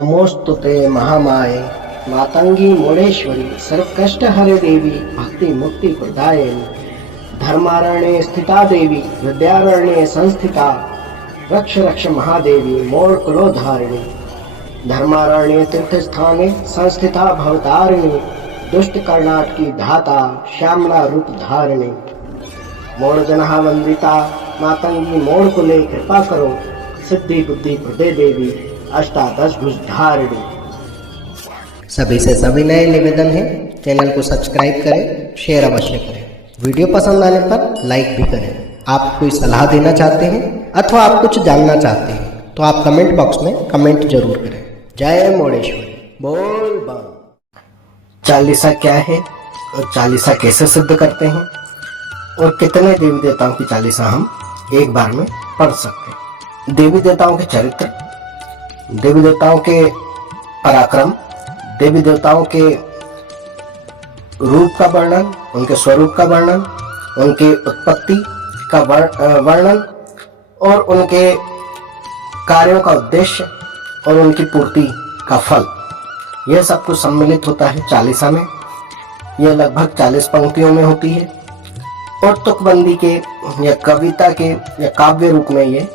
नमोस्तुते महामाये मातंगी मोड़ेश्वरी सर्वकष्ट हरे देवी भक्ति मुक्ति प्रदायिनी धर्मारण्ये स्थिता देवी विद्यारण्ये संस्थिता रक्ष रक्ष महादेवी मोड़ कुलोधारिणी धर्मारण्ये तीर्थ स्थाने संस्थिता भवतारिणी दुष्ट कर्णाट की धाता श्यामला रूप धारिणी मोड़ जनहा वंदिता मातंगी मोड़ कुले कृपा करो सिद्धि बुद्धि प्रदे देवी अष्टादश भुजधारिणी। सभी से सविनय निवेदन है, चैनल को सब्सक्राइब करें, शेयर अवश्य करें। वीडियो पसंद आने पर लाइक भी करें। आप कोई सलाह देना चाहते हैं अथवा आप कुछ जानना चाहते हैं तो आप कमेंट बॉक्स में कमेंट जरूर करें। जय मोड़ेश्वरी बोल बम। चालीसा क्या है और चालीसा कैसे सिद्ध करते हैं और कितने देवी देवताओं की चालीसा हम एक बार में पढ़ सकते हैं। देवी देवताओं के चरित्र, देवी देवताओं के पराक्रम, देवी देवताओं के रूप का वर्णन, उनके स्वरूप का वर्णन, उनके उत्पत्ति का वर्णन और उनके कार्यों का उद्देश्य और उनकी पूर्ति का फल, यह सब कुछ सम्मिलित होता है चालीसा में। यह लगभग 40 पंक्तियों में होती है और तुकबंदी के या कविता के या काव्य रूप में ये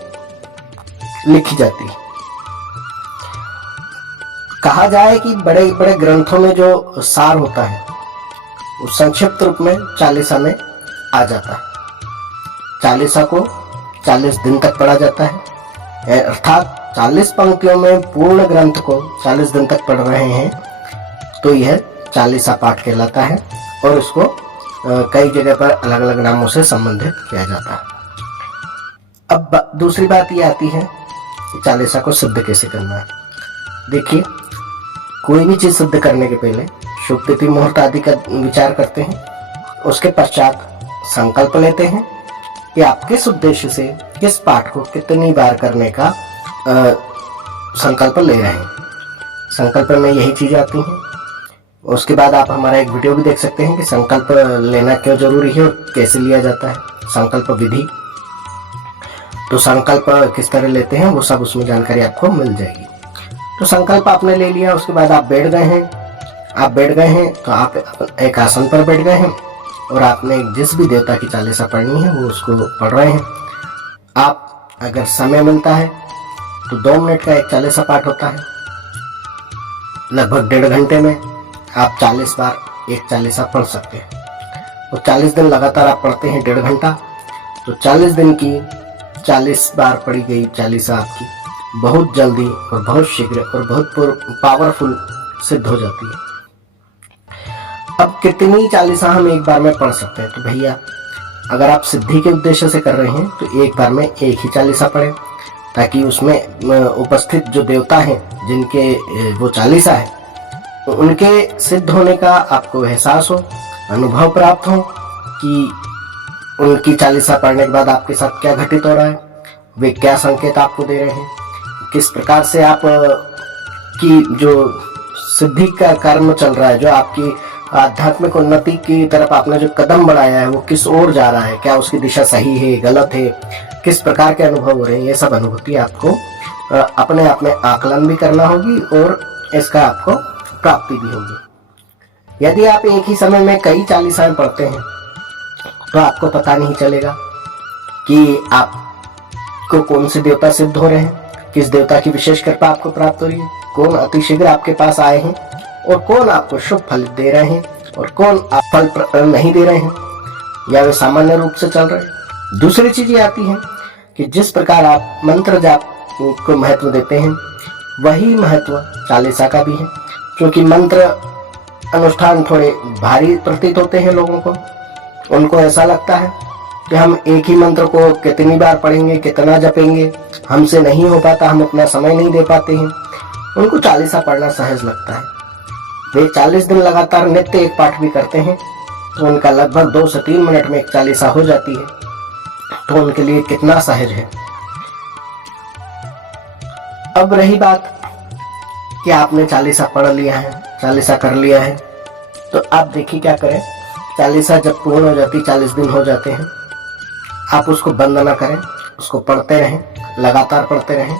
लिखी जाती है। कहा जाए कि बड़े बड़े ग्रंथों में जो सार होता है वो संक्षिप्त रूप में चालीसा में आ जाता है। चालीसा को 40 दिन तक पढ़ा जाता है, अर्थात 40 पंक्तियों में पूर्ण ग्रंथ को 40 दिन तक पढ़ रहे हैं तो यह चालीसा पाठ कहलाता है और इसको कई जगह पर अलग अलग नामों से संबंधित किया जाता है। अब दूसरी बात ये आती है कि चालीसा को सिद्ध कैसे करना है। देखिए, कोई भी चीज सिद्ध करने के पहले शुभ तिथि मुहूर्त आदि का विचार करते हैं। उसके पश्चात संकल्प लेते हैं कि आप किस उद्देश्य से किस पाठ को कितनी बार करने का संकल्प ले रहे हैं। संकल्प में यही चीजें आती हैं। उसके बाद आप हमारा एक वीडियो भी देख सकते हैं कि संकल्प लेना क्यों जरूरी है और कैसे लिया जाता है, संकल्प विधि। तो संकल्प किस तरह लेते हैं वो सब उसमें जानकारी आपको मिल जाएगी। तो संकल्प आपने ले लिया, उसके बाद आप बैठ गए हैं तो आप एक आसन पर बैठ गए हैं और आपने जिस भी देवता की चालीसा पढ़नी है वो उसको पढ़ रहे हैं। आप अगर समय मिलता है तो 2 मिनट का एक चालीसा पाठ होता है। लगभग 1.5 घंटे में आप 40 बार एक चालीसा पढ़ सकते हैं। और 40 दिन लगातार आप पढ़ते हैं 1.5 घंटा, तो 40 दिन की 40 बार पढ़ी गई चालीसा आपकी बहुत जल्दी और बहुत शीघ्र और बहुत पावरफुल सिद्ध हो जाती है। अब कितनी चालीसा हम एक बार में पढ़ सकते हैं? तो भैया, अगर आप सिद्धि के उद्देश्य से कर रहे हैं तो एक बार में एक ही चालीसा पढ़ें, ताकि उसमें उपस्थित जो देवता हैं जिनके वो चालीसा है तो उनके सिद्ध होने का आपको एहसास हो, अनुभव प्राप्त हो कि उनकी चालीसा पढ़ने के बाद आपके साथ क्या घटित हो रहा है, वे क्या संकेत आपको दे रहे हैं, किस प्रकार से आप की जो सिद्धि का कर्म चल रहा है, जो आपकी आध्यात्मिक उन्नति की तरफ आपने जो कदम बढ़ाया है वो किस ओर जा रहा है, क्या उसकी दिशा सही है गलत है, किस प्रकार के अनुभव हो रहे हैं। ये सब अनुभूति आपको अपने आप में आकलन भी करना होगी और इसका आपको प्राप्ति भी होगी। यदि आप एक ही समय में कई चालीसाएं पढ़ते हैं तो आपको पता नहीं चलेगा कि आपको कौन से देवता सिद्ध हो रहे हैं, किस देवता की विशेष कृपा आपको प्राप्त हो रही है, कौन अतिशीघ्र आपके पास आए हैं और कौन आपको शुभ फल दे रहे हैं और कौन आप फल नहीं दे रहे हैं या वे सामान्य रूप से चल रहे हैं। दूसरी चीज ये आती है कि जिस प्रकार आप मंत्र जाप को महत्व देते हैं वही महत्व चालीसा का भी है, क्योंकि मंत्र अनुष्ठान थोड़े भारी प्रतीत होते हैं लोगों को। उनको ऐसा लगता है कि हम एक ही मंत्र को कितनी बार पढ़ेंगे, कितना जपेंगे, हमसे नहीं हो पाता, हम उतना समय नहीं दे पाते हैं। उनको चालीसा पढ़ना सहज लगता है। वे 40 दिन लगातार नित्य एक पाठ भी करते हैं तो उनका लगभग 2 से 3 मिनट में एक चालीसा हो जाती है, तो उनके लिए कितना सहज है। अब रही बात कि आपने चालीसा पढ़ लिया है, चालीसा कर लिया है, तो आप देखिए क्या करें। चालीसा जब पूर्ण हो जाती, 40 दिन हो जाते हैं, आप उसको बंद ना करें, उसको पढ़ते रहें, लगातार पढ़ते रहें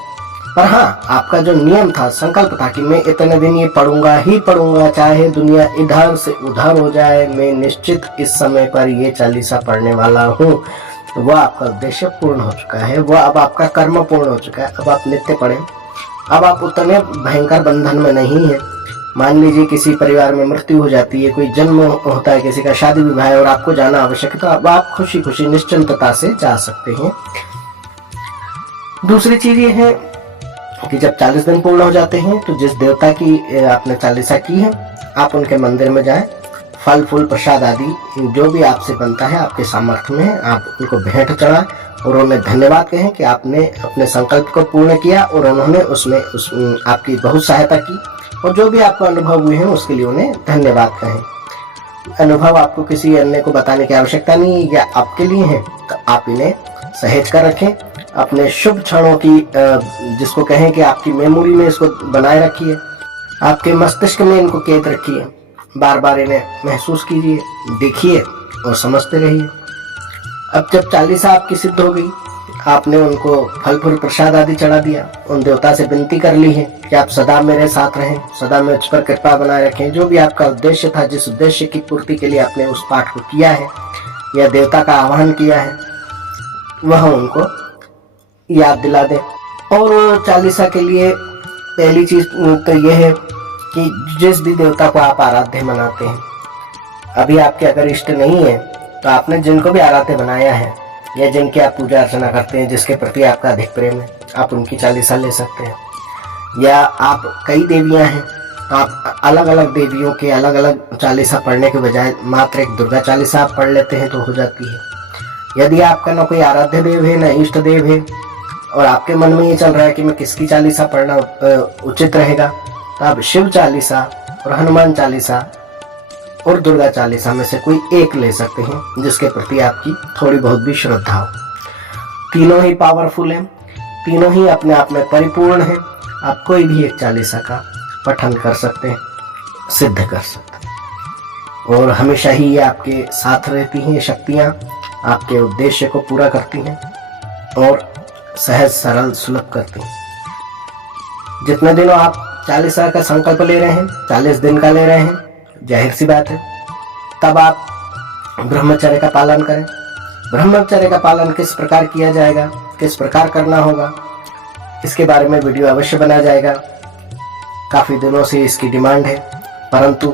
पर हाँ, आपका जो नियम था, संकल्प था कि मैं इतने दिन ये पढ़ूंगा ही पढ़ूंगा, चाहे दुनिया इधर से उधर हो जाए, मैं निश्चित इस समय पर ये चालीसा पढ़ने वाला हूँ, वह आपका उद्देश्य पूर्ण हो चुका है, वह अब आपका कर्म पूर्ण हो चुका है। अब आप नित्य पढ़ें। अब आप उतने भयंकर बंधन में नहीं है। मान लीजिए किसी परिवार में मृत्यु हो जाती है, कोई जन्म होता है, किसी का शादी विवाह है और आपको जाना आवश्यक है, तो अब आप खुशी खुशी निश्चिंतता से जा सकते हैं। दूसरी चीज ये है कि जब 40 दिन पूर्ण हो जाते हैं तो जिस देवता की आपने चालीसा की है, आप उनके मंदिर में जाएं, फल फूल प्रसाद आदि जो भी आपसे बनता है, आपके सामर्थ्य में है, आप उनको भेंट चढ़ाएं और उन्हें धन्यवाद कहें कि आपने अपने संकल्प को पूर्ण किया और उन्होंने उसमें आपकी बहुत सहायता की, और जो भी आपको अनुभव हुए हैं उसके लिए उन्हें धन्यवाद कहें। अनुभव आपको किसी अन्य को बताने की आवश्यकता नहीं है, या आपके लिए है, तो आप इन्हें सहेज कर रखें। अपने शुभ क्षणों की जिसको कहें कि आपकी मेमोरी में इसको बनाए रखिए, आपके मस्तिष्क में इनको कैद रखिए, बार बार इन्हें महसूस कीजिए, देखिए और समझते रहिए। अब जब चालीसा आपकी सिद्ध हो गई, आपने उनको फल फूल प्रसाद आदि चढ़ा दिया, उन देवता से विनती कर ली है कि आप सदा मेरे साथ रहें, सदा मुझ पर कृपा बनाए रखें। जो भी आपका उद्देश्य था, जिस उद्देश्य की पूर्ति के लिए आपने उस पाठ को किया है या देवता का आह्वान किया है, वह उनको याद दिला दें। और चालीसा के लिए पहली चीज तो यह है कि जिस भी देवता को आप आराध्य मनाते हैं, अभी आपके अगर इष्ट नहीं है तो आपने जिनको भी आराध्य बनाया है या जिनकी आप पूजा अर्चना करते हैं, जिसके प्रति आपका अधिक प्रेम है, आप उनकी चालीसा ले सकते हैं। या आप कई देवियां हैं तो आप अलग अलग देवियों के अलग अलग चालीसा पढ़ने के बजाय मात्र एक दुर्गा चालीसा आप पढ़ लेते हैं तो हो जाती है। यदि आपका न कोई आराध्य देव है, न इष्ट देव है, और आपके मन में ये चल रहा है कि मैं किसकी चालीसा पढ़ना उचित रहेगा, तो आप शिव चालीसा और हनुमान चालीसा और दुर्गा चालीसा में से कोई एक ले सकते हैं, जिसके प्रति आपकी थोड़ी बहुत भी श्रद्धा हो। तीनों ही पावरफुल हैं, तीनों ही अपने आप में परिपूर्ण हैं। आप कोई भी एक चालीसा का पठन कर सकते हैं, सिद्ध कर सकते हैं, और हमेशा ही ये आपके साथ रहती हैं। शक्तियाँ आपके उद्देश्य को पूरा करती हैं और सहज सरल सुलभ करती हैं। जितने दिनों आप चालीसा का संकल्प ले रहे हैं, 40 दिन का ले रहे हैं, जाहिर सी बात है, तब आप ब्रह्मचर्य का पालन करें। ब्रह्मचर्य का पालन किस प्रकार किया जाएगा, किस प्रकार करना होगा, इसके बारे में वीडियो अवश्य बनाया जाएगा। काफ़ी दिनों से इसकी डिमांड है, परंतु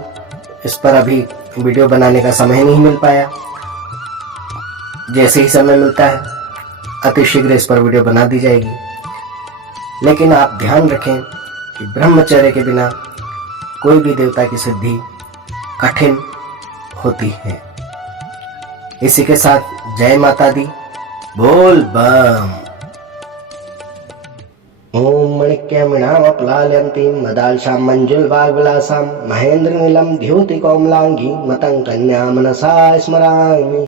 इस पर अभी वीडियो बनाने का समय नहीं मिल पाया। जैसे ही समय मिलता है अति शीघ्र इस पर वीडियो बना दी जाएगी। लेकिन आप ध्यान रखें कि ब्रह्मचर्य के बिना कोई भी देवता की सिद्धि कठिन होती है। इसी के साथ जय माता दी, बोल बम। ओम मणिक्यमणामप्लाल्यन्तीं मदालसां मंजुलवाग्विलासां महेन्द्रनीलं द्युतिकोमलांगी मतं कन्या मनसा स्मरामि।